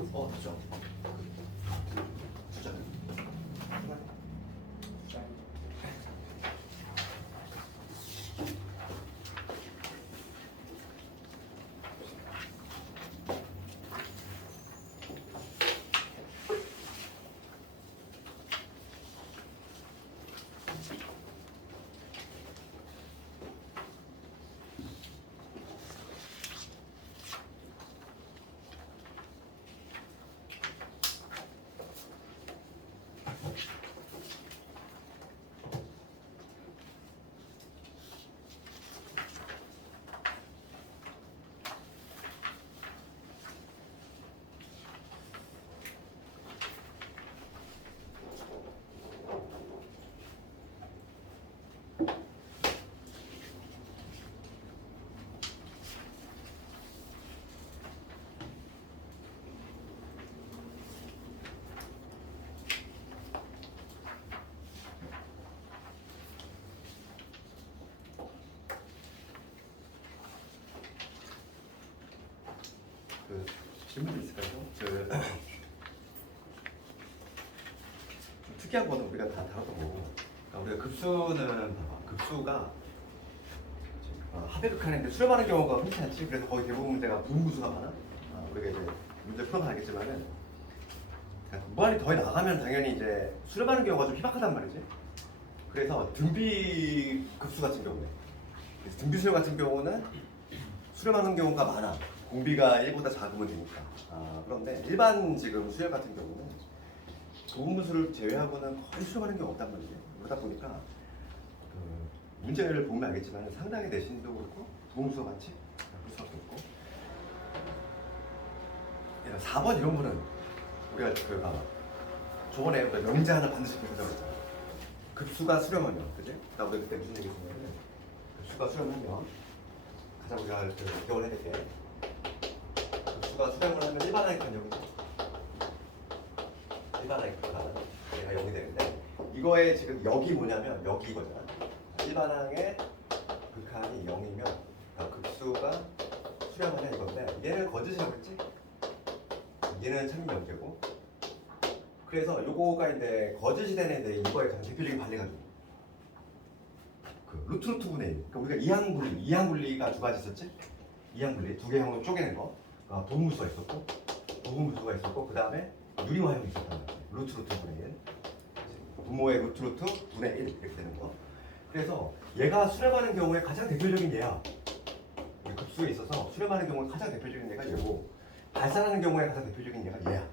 그죠. 주자. 그 질문이 있을까요? 좀 특이한 거는 우리가 다 다뤘고, 그러니까 우리가 급수는 봐봐. 급수가 하백극한인데 수렴하는 경우가 흔치 않지. 그래서 거의 대부분 문제가 분무수가 많아. 우리가 이제 문제 풀어보면 알겠지만은 그러니까 무한히 더 나가면 당연히 이제 수렴하는 경우가 좀 희박하단 말이지. 그래서 등비 급수 같은 경우에, 그래서 등비 수렴 같은 경우는 수렴하는 경우가 많아. 공비가 1보다 작으면 되니까. 그런데 일반 지금 수열 같은 경우는 도움무수를 제외하고는 거의 수렴하는 경우가 없단 말이에요. 그러다 보니까 그 문제를 보면 알겠지만 상당히 내신도 그렇고 도움무수가 많지? 그럴 수밖에 없고. 4번 이런 거는 우리가 저번에 명제 하나 반드시 배우자고 했잖아. 급수가 수렴하면, 그지? 나 우리 그때 무슨 얘기 했냐면 급수가 수렴하면 가장 우리가 기억을 해야 될 게 급수가 수렴을 하면 일반항의 간격이죠. 일반항의 극한은 얘가 0이 되는데 이거에 지금 역이 뭐냐면 역이 이거잖아. 일반항의 극한이 0이면 급수가 수렴하냐 이건데 얘는 거짓이라고 했지? 얘는 참이 명제고 그래서 요거가 이제 거짓이 되는데 이거에 가장 대표적인 반례가 좀 그 루트 분의 1. 그러니까 우리가 이항 분리가 두 가지 있었지? 이항 분리 두 개 항으로 쪼개는 거. 도무수가 있었고 부분무수가 있었고 그 다음에 유리화형이 있었단 말이야. 루트 분의 1. 부모의 루트 분의 1 이렇게 되는 거. 그래서 얘가 수렴하는 경우에 가장 대표적인 얘야. 급수에 있어서 수렴하는 경우에 가장 대표적인 얘가 얘고 발산하는 경우에 가장 대표적인 얘가 얘야.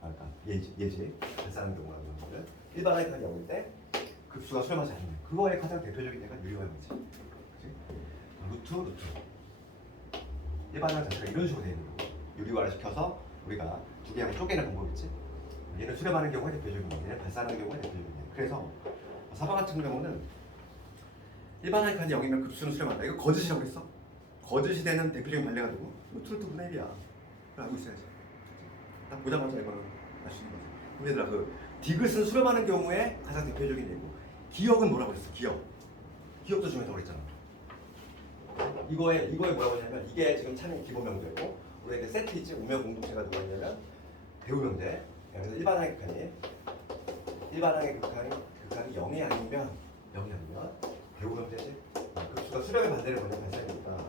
그러니까 얘지. 발산하는 경우라는 거는 일반항의 극한이 0인데 급수가 수렴하지 않는 그거의 가장 대표적인 얘가 유리화형이지. 그치? 루트. 일반항 자체가 이런 식으로 되어 있는 거고 유리화를 시켜서 우리가 두 개 항을 쪼개는 방법이지. 얘는 수렴하는 경우에 대표적인 거, 얘는 발산하는 경우에 대표적인 거. 그래서 4번 같은 경우는 일반항의 극한이 0이면 급수는 수렴한다. 이거 거짓이라고 했어. 거짓이 되는 대표적인 반례가 되고 루트 분의 1이야. 알고 있어야지. 딱 보자마자 이거는 알 수 있는 거지. 근데 얘들아 디귿은 수렴하는 경우에 가장 대표적인 예고 기역은 뭐라고 그랬어? 기역도 중요하다고 그랬잖아. 이거에 뭐라고 했냐면 이게 지금 참이 기본명제고 우리가 이제 세트 있지 우명 공동체가 누가 있냐면 배우명제. 그래서 일반항의 극한이 0이 아니면 배우명제지. 급수가 수렴의 반대를 뭐냐 발산이니까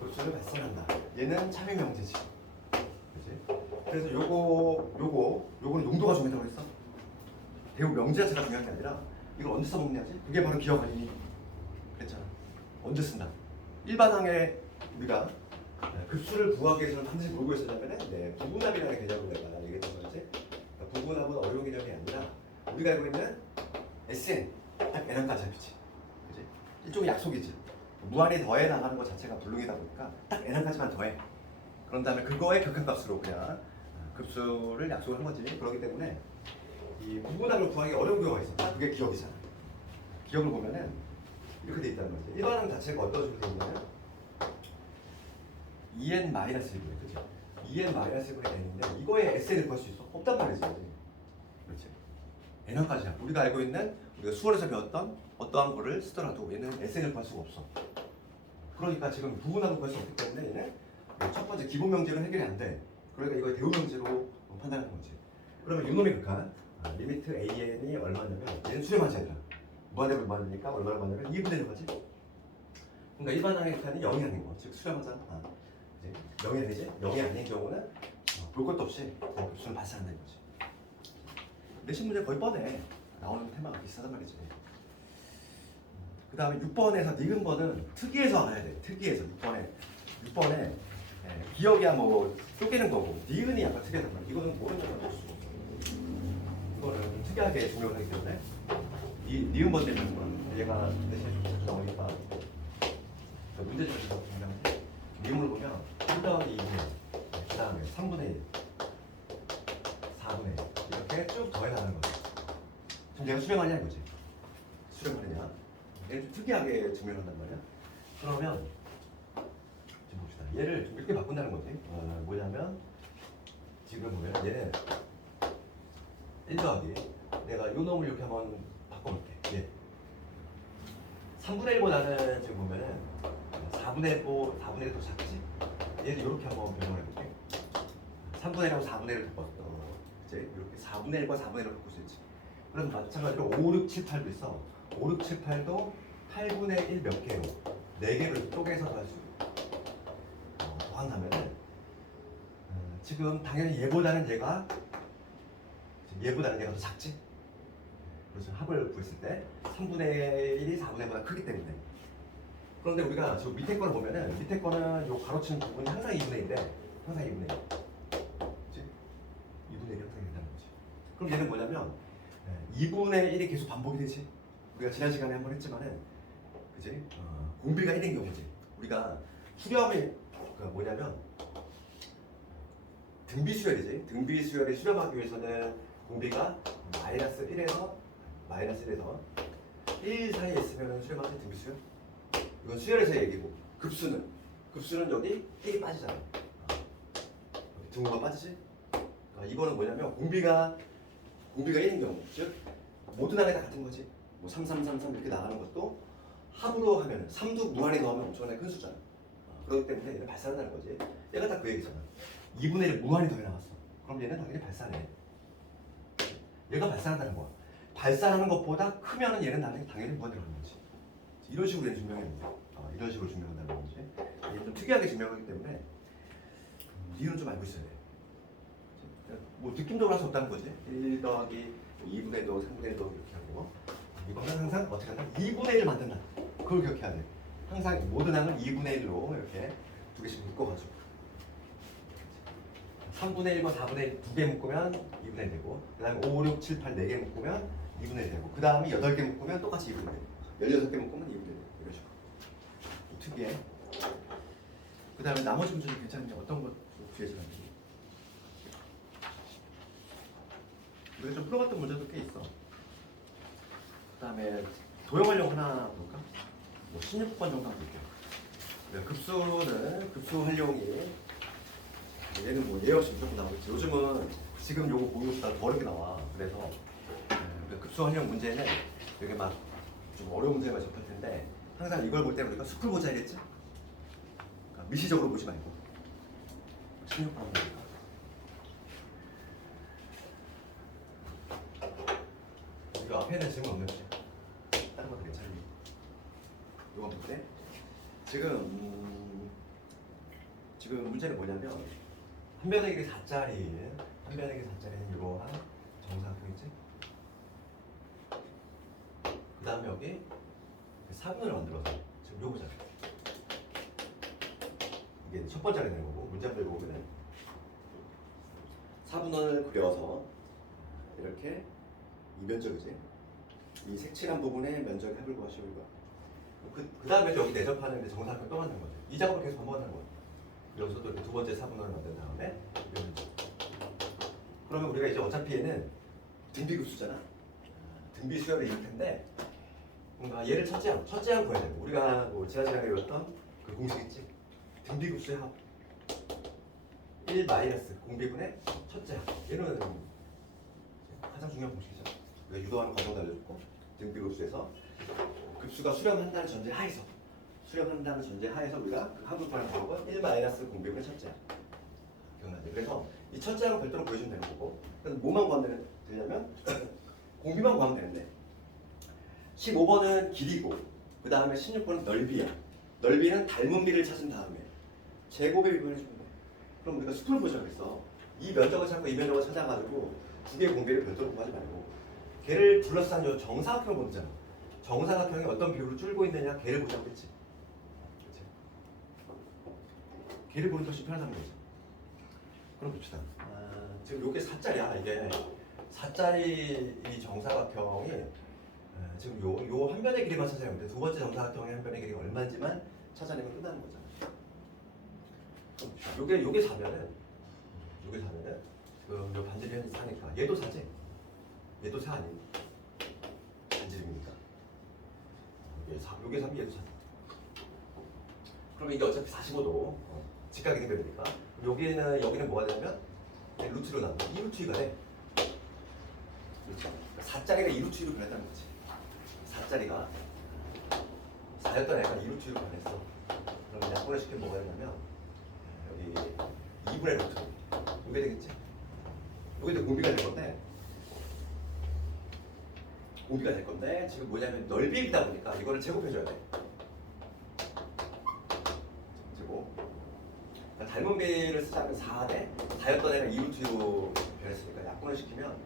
급수를 발산한다. 얘는 참의 명제지. 그렇지? 그래서 요거는 용도가 중요하다고 했어. 배우 명제 자체가 중요한 게 아니라 이걸 언제 써먹냐지? 그게 바로 기억 아니니? 그랬잖아. 언제 쓴다? 일반항에 우리가 급수를 구하기 위해서는 반드시 모르고 있었냐면 부분합이라는 개념을 내가 얘기했던 거지. 그러니까 부분합은 어려운 개념이 아니라 우리가 알고 있는 SN 딱 N항까지 합이지. 그치? 일종의 약속이지. 무한히 더해 나가는 것 자체가 불능이다 보니까 딱 N항까지만 더해. 그런 다음에 그거의 극한값으로 그냥 급수를 약속을 한 거지. 그렇기 때문에 이 부분합을 구하기 어려운 경우가 있어. 그게 기억이잖아. 기억을 보면은 이렇게 돼 있다는 거지. 일반항 자체가 어떤 식으로 돼 있냐면 2n-1이고요. 그죠? 2n-1이 되는데 이거에 SN을 구할 수 있어? 없단 말이지. 그렇지? N항까지야. 우리가 알고 있는 우리가 수월에서 배웠던 어떠한 거를 쓰더라도 얘는 SN을 구할 수가 없어. 그러니까 지금 부분합을 구할 수 없기 때문에 얘는 첫 번째 기본 명제는 해결이 안 돼. 그러니까 이거 대우명제로 판단하는 거지. 그러면 이놈의 극한 리미트 AN이 얼마냐면 얘는 수렴하지 않아. 무한대로 무한이니까 얼마나 무한대로 2분의 1까지. 그러니까 일반항의 극한이 0이 아닌 거. 즉 수렴하잖아. 이제 0이 되지. 0이 아닌 경우는 볼 것도 없이 급수를 발산한다는 거지. 내신 문제 거의 뻔해. 나오는 테마가 비슷하단 말이지. 그 다음에 6번에서 니은번은 특이해서 알아야 돼. 특이해서 6번에 기억이야 뭐 쪼개는 거고 니은이 약간 특이하단 말이야. 이거는 모르는 건 없어. 이거는 좀 특이하게 중요하기 때문에 니은번 되는 건 얘가 대신에 좀 자주 나오니까 문제집에서 중요한데 니은을 보면 1 더하기 2분의 그 다음에 3분의 1 4분의 1 이렇게 쭉 더해나가는 거지. 지금 얘가 수렴하냐 이거지. 수렴하느냐. 얘를 좀 특이하게 증명한단 말이야. 그러면 지금 봅시다. 얘를 좀 이렇게 바꾼다는 거지. 뭐냐면 지금 보면 얘는 1 더하기 내가 요 놈을 이렇게 한번 바꿔볼게. 얘 3분의 1보다는 지금 보면은 4분의 1이 더 작지? 얘를 이렇게 한번 변형을 해볼게. 3분의 1하고 4분의 1을 바꿨어. 이제 이렇게 4분의 1과 4분의 1을 바꿀 수 있지. 그럼 마찬가지로 5, 6, 7, 8도 있어. 5, 6, 7, 8도 8분의 1 몇 개로 4개로 쪼개서 할 수 더한다면은 지금 당연히 얘보다는 얘가 더 작지? 그래서 합을 구했을 때 3분의 1이 4분의 1보다 크기 때문에. 그런데 우리가 저 밑에 거를 보면은 밑에 거는 요 가로치는 부분이 항상 2분의 1인데 항상 2분의 1. 그치? 2분의 1이 항상 된다는 거지. 그럼 얘는 뭐냐면 2분의 1이 계속 반복이 되지. 우리가 지난 시간에 한번 했지만은 그지? 공비가 1인 경우지. 우리가 수렴이 뭐냐면 등비수열이지. 등비수열을 수렴하기 위해서는 공비가 마이너스 1에서 1 사이에 있으면 수렴하지 등비수열. 이건 수열에서 얘기고 급수는 여기 1이 빠지잖아. 등호가 빠지지. 그러니까 이거는 뭐냐면 공비가 1인 경우, 즉 모든 항이 다 같은 거지. 뭐 3, 3, 3, 3 이렇게 나가는 것도 합으로 하면 3도 무한히 넣으면 엄청나게 큰 숫자야. 그렇기 때문에 얘는 발산한다는 거지. 얘가 딱 그 얘기잖아. 2분의 1 무한히 더해 나갔어. 그럼 얘는 당연히 발산해. 얘가 발산한다는 거야. 발산하는 것보다 크면은 얘는 당연히 무한히 더하는 거지. 이런 식으로 얘는 증명해야 돼. 이런 식으로 증명한다는 거지. 얘는 좀 특이하게 증명하기 때문에 이유는 좀 알고 있어야 돼. 뭐 느낌적으로 할 수 없다는 거지. 1 더하기 2분의 1도 3분의 1도 이렇게 하고 이거는 항상 어떻게 한다? 2분의 1 만든다. 그걸 기억해야 돼. 항상 모든 항을 2분의 1로 이렇게 두 개씩 묶어가지고 3분의 1과 4분의 1 두 개 묶으면 2분의 1 되고 그 다음에 5, 6, 7, 8 4개 묶으면 2분의 1 되고 그 다음에 8개 묶으면 똑같이 2분의 1 16개 묶으면 2분의 1 이런 식으로 특이해. 그 다음에 나머지 문제는 괜찮은지 어떤 것 뒤에서 하는지 우리가 좀 풀어봤던 문제도 꽤 있어. 그 다음에 도형활용 하나 볼까? 뭐 16번 정도 한번 볼게요. 급수 활용이 얘는 뭐 예 없이 무조건 나오겠지. 요즘은 지금 요거 보기보다 더 어렵게 나와. 그래서 급수 활용 문제는 되게 막 좀 어려운 문제가 접할 텐데 항상 이걸 볼 때 우리가 숲을 보자 이랬지? 그러니까 미시적으로 보지 말고 16번 보니까 이거 앞에는 질문 없는 거지. 다른 것도 괜찮니? 이거 볼 때 지금 문제는 뭐냐면 한 변의 길이 4짜리는 이러한 정사각형이지. 그 다음에 여기 4분을 만들어서 지금 요거잖아. 이게 첫 번째가 되는 거고 문제 한번 읽어보면 4분원을 그려서 이렇게 이 면적이지. 이 색칠한 부분의 면적의 합을 구하시오 이거. 그 다음에 여기 내접하는 정사각형 또 만드는 거죠. 이 작업을 계속 반복하는 거예요. 여기서 또 이렇게 두 번째 4분원을 만든 다음에 그러면 우리가 이제 어차피 얘는 등비급수잖아. 등비수열을 이룰 텐데 뭔가 얘를 첫째 항 구해야 되고 우리가 뭐 지난 시간에 배웠던 그 공식 있지? 등비급수의 합 1 마이너스 공비분의 첫째 항. 얘는 가장 중요한 공식이죠. 우리가 유도하는 과정도 알려줬고 등비급수에서 급수가 수렴한다는 전제 하에서 우리가 그 합을 구하는 방법은 1 마이너스 공비분의 첫째 항. 기억나죠? 그래서 이 첫째 항은 별도로 보여주면 되는 거고, 그래서 뭐만 구하면 되냐면 공비만 구하면 되는데 15번은 길이고 그 다음에 16번은 넓이야. 넓이는 닮은 비를 찾은 다음에 제곱의 비분을 해주면 돼. 그럼 우리가 수풀을 보자 그랬어. 이 면적을 찾고 이 면적을 찾아가지고 두 개의 공비를 별도로 구하지 말고 걔를 둘러싼 요 정사각형을 보잖아. 정사각형이 어떤 비율로 줄고 있느냐 걔를 보자고 했지. 그치? 걔를 보는 게 훨씬 편하다는 거지. 그럼 봅시다. 지금 요게 4짜리야. 이게 4짜리 이 정사각형이 지금 요 한 변의 길이만 찾아내면 돼. 두 번째 정사각형의 한 변의 길이가 얼마인지만 찾아내면 끝나는 거잖아. 요게 4면은 요 반지름 현이 4니까 얘도 4지? 얘도 4 아니? 반지름이니까 요게 3, 얘도 4. 그럼 이게 어차피 45도 직각이 되니까 여기는 뭐가 되냐면 루트로 나오고 2루트 2가 돼. 그렇죠? 4짜리가 2루트 2로 변했다는 거지. 4짜리가 4였던 애가 2루트 2로 변했어. 그럼 약분을 시키면 뭐가 되냐면 여기 2분의 루트 이게 되겠지? 이게 이제 공비가 될 건데 지금 뭐냐면 넓이이다 보니까 이거를 제곱해줘야 돼. 제곱. 그러니까 닮은 비를 쓰자면 4대 4였던 애가 2루트 2로 변했으니까 약분을 시키면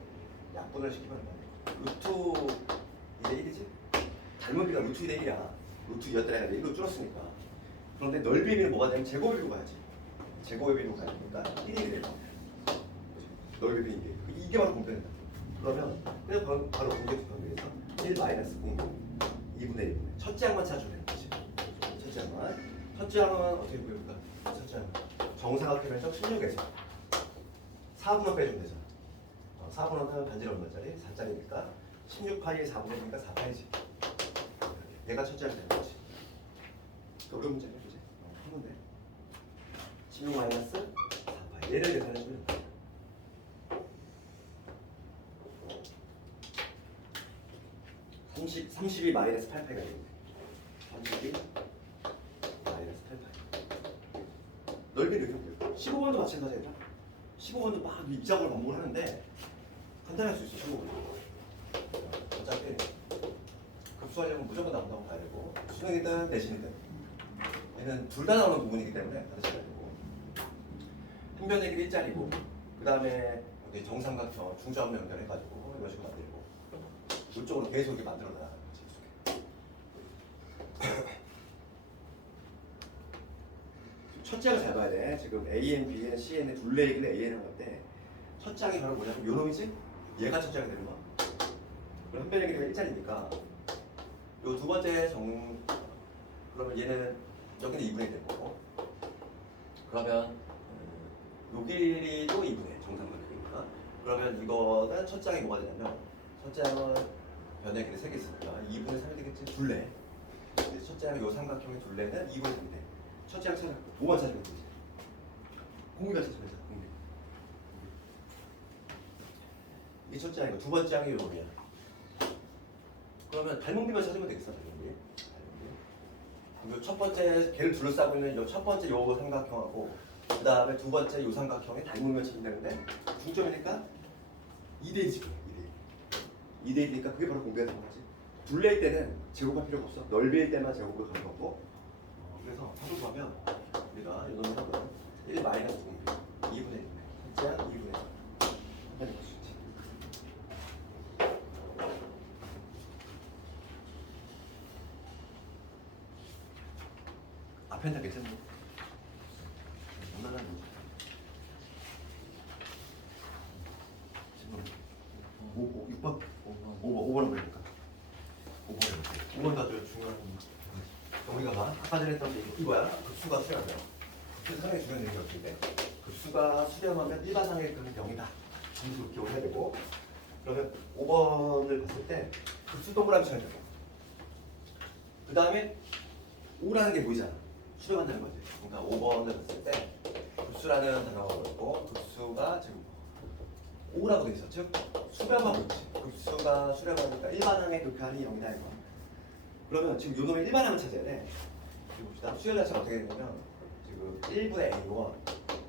루트 2대 1이지? 닮은 비가 루트 2대 1이야. 루트 2였던 애가 1로 줄었으니까. 그런데 넓이의 비는 뭐가 되면 제곱의 비로 가야지. 제곱의 비로 가니까 1이 돼요. 넓이의 비는 이게 바로 공배된다. 그러면 그냥 바로 공개 투표에서 1 마이너스 공배 2분의 1. 첫째 항만 찾으면 되는 거지. 첫째 항은 어떻게 구해볼까? 첫째 항은 정사각형의 적 16에서 4분원 빼주면 되잖아. 4분원은 반지름 얼마짜리? 4짜리니까 16파이 4분의 1이니까 4파이지. 얘가 첫째 항이 되는 거지. 어려운 문제 해보지. 한 문제. 16 마이너스 4파이. 얘를 계산해주면 돼. 32 마이너스 8파이가 되겠네. 32 마이너스 8파이. 넓이를 이렇게 보여. 15번도 마찬가지야. 15번도 막 이 작업을 반복을 하는데 간단할 수 있어. 15번. 어차피 급수하려면 무조건 나온다고 봐야 되고 수능이든 내신이든 얘는 둘 다 나오는 부분이기 때문에 받으셔야 되고 한 변의 길이 1짜리고 그 다음에 정삼각형 중저함을 연결해가지고 이런 식으로 만들고 이쪽으로 계속 이렇게 만들어 나가는 거지. 첫째가 잘 봐야 돼. 지금 AN, BN, CN의 둘레 얘기는 AN 한 건데 첫 장이 바로 뭐냐면 요 놈이지? 얘가 첫 장이 되는 거야. 그럼 한 변의 길이가 1짜리니까 요 두 번째 그러면 얘는 여기는 2분의 1 되고 그러면 요 길이도 2분의 정삼각형이니까 그러면 이거는 첫 장이 뭐가 되냐면 첫 장은 변의 길이 3개 있으니까 2분의 3이 되겠지? 둘레. 첫 장은 요 삼각형의 둘레는 2분의 3이 돼. 첫 장 찾아. 뭐만 찾으면 되지? 공비가 찾으면 돼. 공비. 이게 첫 장이고 두 번째 장이 요놈이야. 그러면 닮은비만 찾으면 되겠어. 닮은비. 그리고 첫 번째 걔를 둘러싸고 있는 요 첫 번째 요 삼각형하고 그 다음에 두 번째 요 삼각형의 닮은비만 찾으면 되는데 중점이니까 2대 1지. 2대 1이니까 그게 바로 공비가 되는 거지. 둘레일 때는 제곱할 필요가 없어. 넓이일 때만 제곱을 가는 거고. 그래서 하루 가면 우리가 이 놈을 하면 1 마이너스 공비 2분의 1. 첫째 2분의 1. 한번 볼수 있지. 앞에 다 괜찮네. 얼마나 문제. 지금 6번? 5번은 뭐니까? 5번 가져 중요한 우리가 봐. 아까 전에 했던 게 이거야. 급수가 수렴이야. 급수 상당히 중요한 얘기였는데 급수가 수렴하면 일반항의 그는 0이다. 점수 기억을 해야 되고 그러면 5번을 봤을 때 급수 동그라미 쳐야 되고 그 다음에 5라는 게 보이잖아. 수렴한다는 거지. 그러니까 5번을 봤을 때 급수라는 단어가 있고 급수가 지금 5라고 돼 있어. 즉 수렴하고 있지. 급수가 수렴하니까 일반항의 극한이 0이다 이거. 그러면 지금 요 놈의 일반항을 찾아야 돼. 여기 봅시다. 수열 자체가 어떻게 되냐면 지금 1분의 A1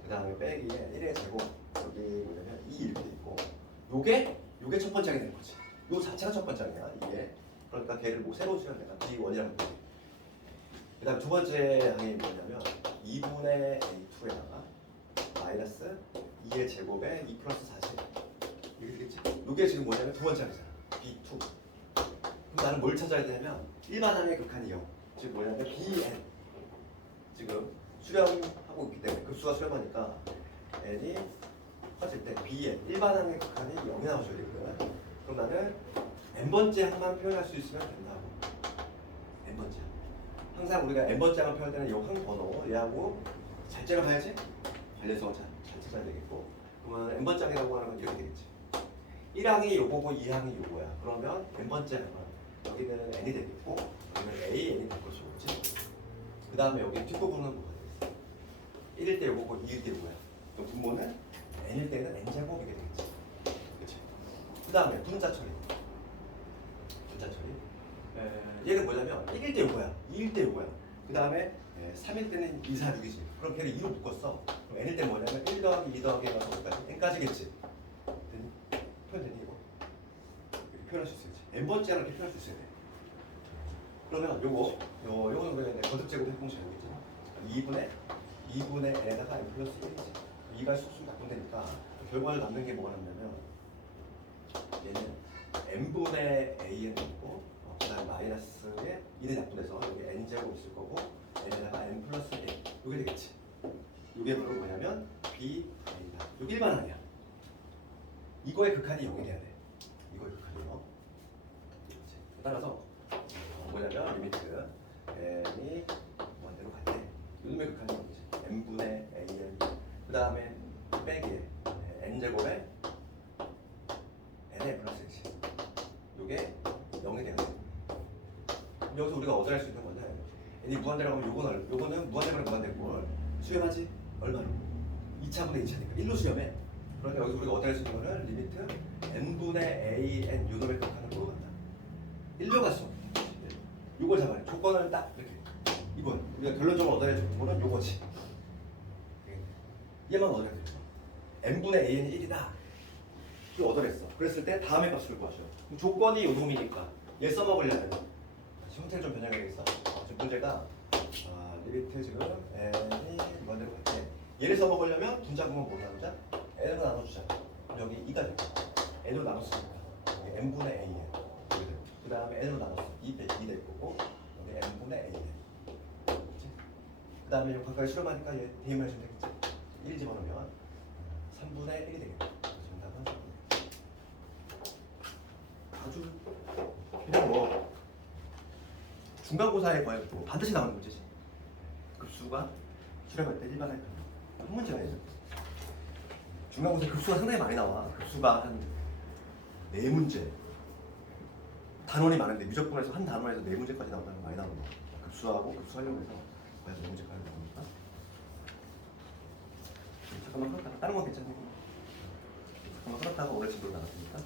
그 다음에 빼기에 1의 제곱 여기 뭐냐면 2 이렇게 돼 있고 요게 첫 번째 항이 되는 거지. 요 자체가 첫 번째 항이야 이게. 그러니까 걔를 뭐 새로 쓰면 내가 B1이라고 보지. 그 다음 두 번째 항이 뭐냐면 2분의 A2에다가 마이너스 2의 제곱에 2 플러스 40 이렇게 되겠지. 요게 지금 뭐냐면 두 번째 항이잖아. B2. 그럼 나는 뭘 찾아야 되냐면 일반항의 극한이 0. 즉 뭐냐면 BN. 지금 수렴하고 있기 때문에 급수가 수렴하니까 n이 커질 때 bn 일반항의 극한이 0이 나와줘야 되거든. 그럼 나는 n번째 항만 표현할 수 있으면 된다고. n번째 항. 항상 우리가 n번째 항을 표현할 때는 이 항 번호 얘하고 잘째를 봐야지. 관련성을 잘 찾아야 되겠고. 그러면 n번째 항이라고 하는 건 이렇게 되겠지. 1항이 요거고 2항이 요거야. 그러면 n번째 항은 여기는 n이 되겠고 여기는 an이 될 것이고 그렇지? 그 다음에 여기 뒷부분은 뭐가 되겠어? 1일 때 요거고 2일 때 요거야. 그럼 분모는 n일 때는 n제곱 이게 되겠지. 그치? 그 다음에 분자 처리. 분자 처리. 얘는 뭐냐면 1일 때 요거야. 2일 때 요거야. 그 다음에 3일 때는 2, 4, 6이지. 그럼 걔를 2로 묶었어. 그럼 n일 때 뭐냐면 1 더하기 2 더하기 해서 어디까지? n까지겠지. 됐니? 표현되니 이거? 이렇게 표현할 수 있겠지. n번째 하나 이렇게 표현할 수 있어야 돼. 그러면 요거는 우리가 이제 거듭제곱 핵공식 알겠지? 2분의 n에다가 n 플러스 1이지. 2가 쑥쑥 바꾼다니까 결과를 남는 게 뭐가 남냐면 얘는 n분의 an이고 그 다음에 마이너스에 1이 약분해서 여기 n제곱 있을 거고 n에다가 n 플러스 1 이게 되겠지. 이게 바로 뭐냐면 bn이다. 이게 일반항이야. 이거의 극한이 0이 돼야 돼. 이거의 극한이 0. 따라서 뭐냐면 리미트 n이 원대로 갈 때 요즘의 극한이 0이지. n분의 an 그 다음에 빼기 n제곱에 n의 플러스 1 요게 0이 되는 거야. 여기서 우리가 얻어낼 수 있는 거는 n이 무한대라고 하면 요거는 무한대면 무한대꼴 수렴하지? 얼마로? 2차분의 2차니까 1로 수렴해. 그러니까 여기서 우리가 얻어낼 수 있는 거는 리미트 n분의 an 요놈의 극한을 보러 간다. 1로 갔어. 요걸 잡아야 돼. 조건을 딱 이렇게. 이건 우리가 결론적으로 얻어낼 수 있는 거는 요거지. 얘만 얻어낼 수 있어. n분의 an이 1이다. 이거 얻어냈어. 그랬을 때 다음의 값을 구하셔. 그럼 조건이 요놈이니까 얘 써먹으려면 형태를 좀 변형해야겠어. 지금 문제가 리미트 지금 n이 이번대로 갈 때 얘를 써먹으려면 분자분은 뭐 나누자? n으로 나눠주자. 여기 2가 되고 n으로 나눴으니까 여기 n분의 an 그 다음에 n으로 나눴어. 2 될 거고 여기 n분의 an 그 다음에 각각의 수렴하니까 얘 대입만 해주면 되겠지. 1 집어넣으면 3분의 1이 되겠다. 정답은 아주 그냥 뭐 중간고사에 거의 뭐 반드시 나오는 문제지. 급수가 수렴할 때 일반할 때 한 문제가 있어. 중간고사 급수가 상당히 많이 나와. 급수가 한 4문제. 단원이 많은데 미적분에서 한 단원에서 4문제까지 나온다는 거 많이 나오는 거야. 급수하고 급수하려고 해서 거의 4문제까지 나오니까. 잠깐만 끌었다가 다른 건 괜찮니? 잠깐만 끌었다가 오늘 진도로 나갔으니까.